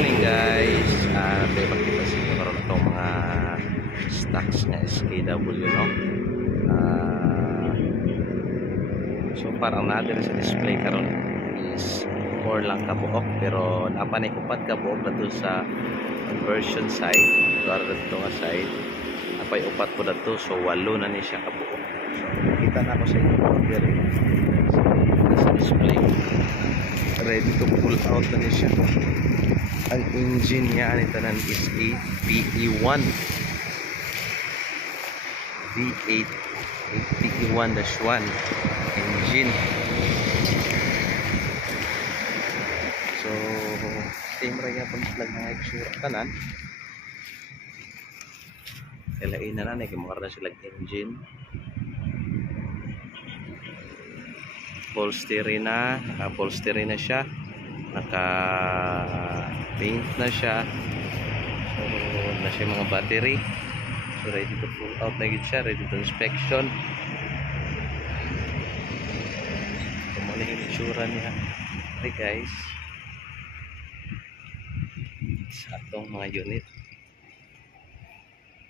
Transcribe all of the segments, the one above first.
morning guys. Tayo magkita sa inyo karon itong mga stocks nga SKW, no? So parang natin sa display karon is 4 lang kabuok, pero napanay upat kabuok na doon sa conversion side. Para dito nga side napay upat po dito, so 8 na ni siya kabuok. So nakita na ako sa inyo diri sa display, ready to pull out na ni siya. Ang engine niya ani tanan is a VE1 V8 VE1-1 engine. So same ra gyapon lang nga iksura tanan. Kailain na na kay makara sila engine. Upholstery na, naka-upholstery na siya, naka-paint na siya. So na siya mga battery. So ready to pull out na gid siya, ready to inspection. So muna yung itsura niya. Okay guys, sa atong mga unit.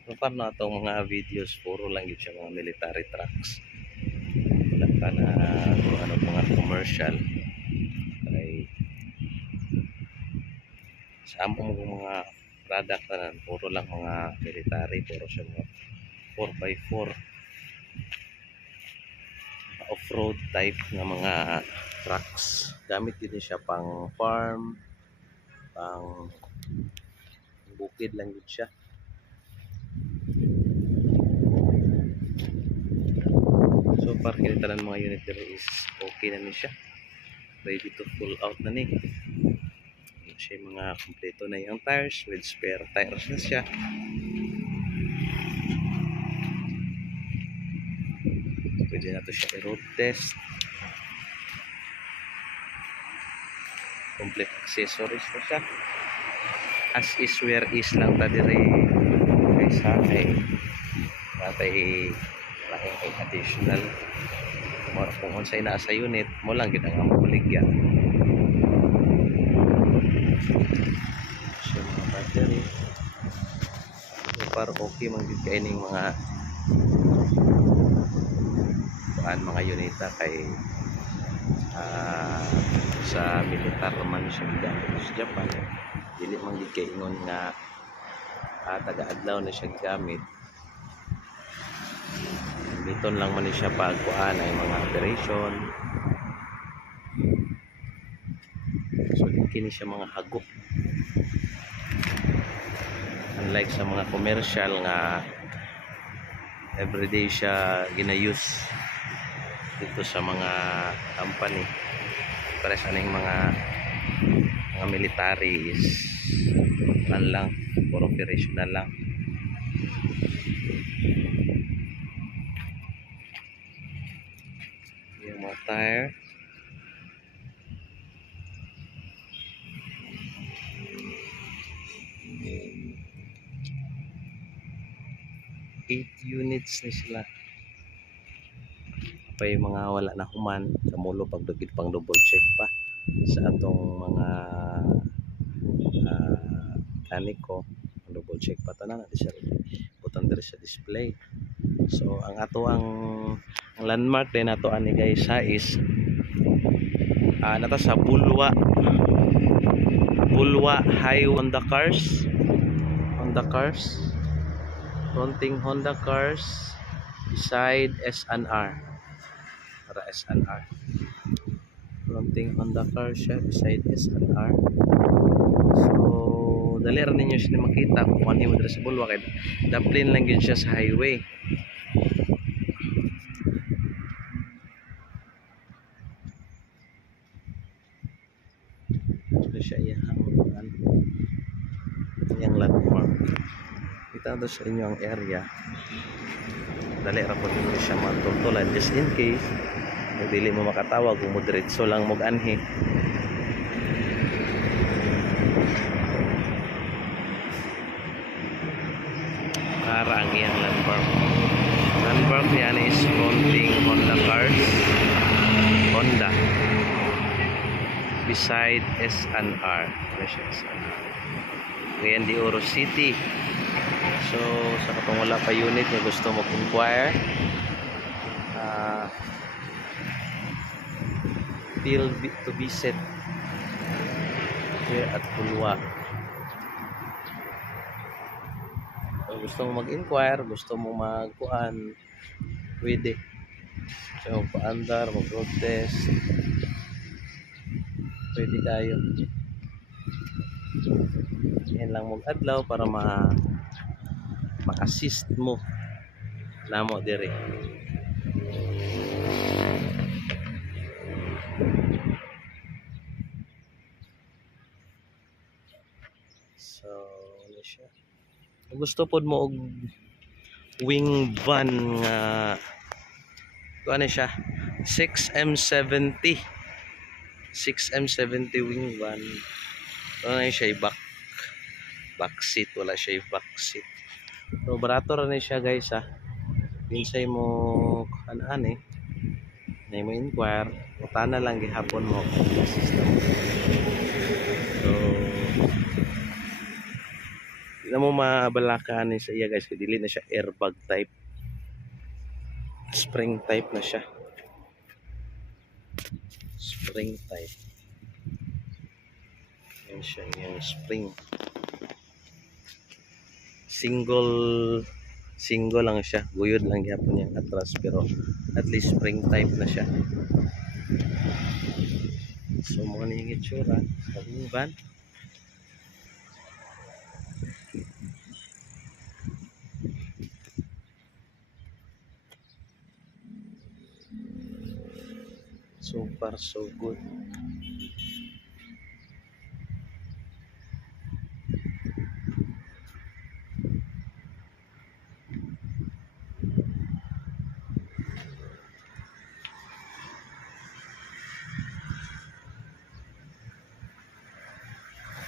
So paano atong mga videos, puro lang yun siya mga military trucks. Wala ka na kung ano mga commercial. Ay, sa among mga product na puro lang mga military, puro siya mga 4x4 off-road type ng mga trucks. Gamit din siya pang farm, pang bukid lang yun siya. So far kinita ng mga unit dito is okay na ni siya, ready to pull out na ni siya. Mga kompleto na yung tires with spare tires na siya. Pwede na to siya i-road test. Complete accessories na siya, as is where is lang ta dire kaysa ay natay laking additional or kung unsay na sa unit mo lang gid ang mabuligya. So mga battery, so far okay man gid kay ning mga mga unita kay sa militar man siya gamit sa Japan. Dili man gid kay ingon nga taga-adlaw na siya gamit. Dito lang man siya pagkuan ay mga operation. So kini siya mga hagop, unlike sa mga commercial nga everyday siya gina-use dito sa mga company. Para sa ning mga military is lang for operational lang. Yung mga tire, eight units na sila. Pa yung mga wala na human kamulo pagdugid pang double check pa sa atong mga mekaniko. Double check pa tanan di siya butang diri sa display. So ang ato ang landmark din nato ani guys ha is nato sa Bulwa High Honda Cars, fronting Honda Cars beside SNR. Para SNR, fronting Honda Cars siya beside SNR. So dali ra ninyo siya makita kung ano mo diri sa Bulwa kay daplin lang yun siya sa highway. So siya yung landmark. Kita do sa inyo ang area. Dali ra po din siya matultulan just in case dili mo makatawag kung mo diretso lang mo anhi. Para ang iyang landmark yan is fronting Honda Cars, Honda beside SNR. SNR. Ngayon di Oro City. So sa katong wala pa unit nga gusto mag-inquire, feel to visit here at Pulwa. So, gusto mo mag-inquire, gusto mo magkuhan, pwede. So paandar, mag-road test, pwede tayo. Yan lang mag-adlaw para ma-assist mo namo dire. So ano siya, kung gusto pod mo og wing van nga ano siya, 6M70 wing van. Ano na siya, back seat, wala siya back seat. So barato ra na siya guys ha. Pinsay mo kanaan na mo inquire, utana lang gihapon mo system. So di na mo mabalakan sa iya guys, dili na siya airbag type, spring type na siya, spring type. Yan siya, yung spring, single lang siya, guyod lang gyapon yung atras, pero at least spring type na siya. So mo ni yung itsura sa van. So far so good.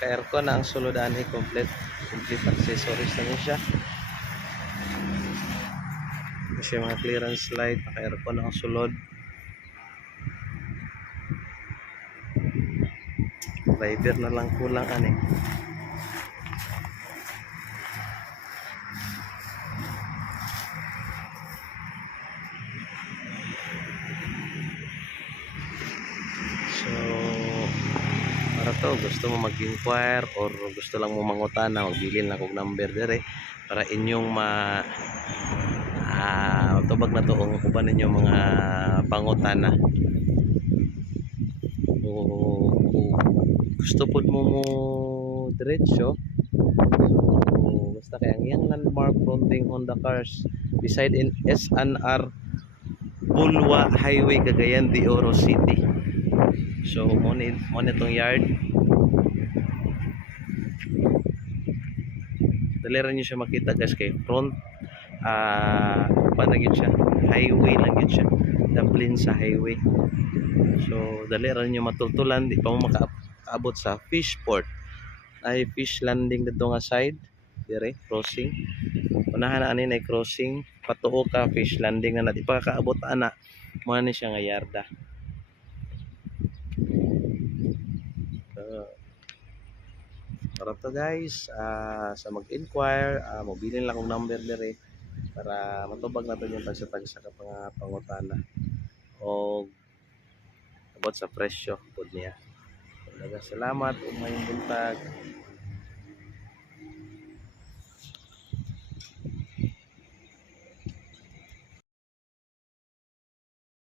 Ka-aircon na ang suludan, complete accessories na niya siya. Kasi mga clearance light, naka-aircon na ang sulod. Driver na lang kulang So para to, gusto mo mag-inquire or gusto lang mo mangutana, magbilin lang kog number dire para inyong tubag na to kung uban ninyo mga pangutana. O gusto pod mo diretso, so basta kay ang iyang landmark fronting on the cars beside in SNR Pulwa Highway, Cagayan de Oro City. So mo itong yard, dali rin nyo siya makita guys, kay front pa na siya, highway lang yun siya, daplin sa highway. So dali rin nyo matultulan, di pa mo makaabot sa fish port. Ay fish landing dito nga side dire, crossing unahan na ani na crossing, patuo ka fish landing na di pa kaabot ana mo ni siya nga yarda. Para to guys, sa mag-inquire, mobilin lang kong number dire para matubag natin yung tagsa-tagsa ka pangutana o about sa presyo pod niya. Salamat ug mayong buntag.